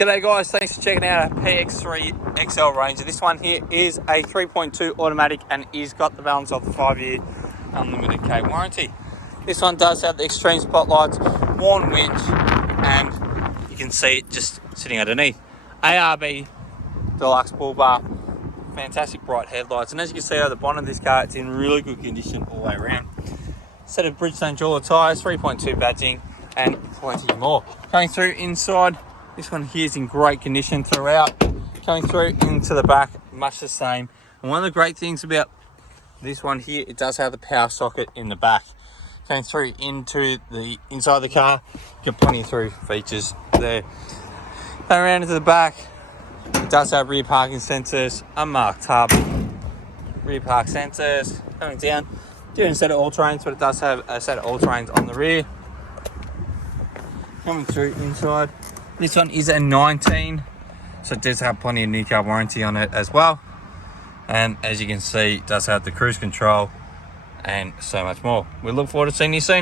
G'day guys, thanks for checking out our PX3 XL Ranger. This one here is a 3.2 automatic and is got the balance of the 5-year unlimited K warranty. This one does have the extreme spotlights, worn winch, and you can see it just sitting underneath. ARB deluxe bull bar, fantastic bright headlights, and as you can see out of the bonnet of this car, it's in really good condition all the way around. Set of Bridgestone Jeweler tyres, 3.2 badging, and plenty more. Going through inside, this one here is in great condition throughout. Coming through into the back, much the same. And one of the great things about this one here, it does have the power socket in the back. Going through into the inside of the car, you got plenty of through features there. Going around into the back, it does have rear parking sensors, unmarked hub, rear park sensors. Coming down, doing a set of all-terrains, but it does have a set of all-terrains on the rear. Coming through inside, this one is a 19, so it does have plenty of new car warranty on it as well. And as you can see, it does have the cruise control and so much more. We look forward to seeing you soon.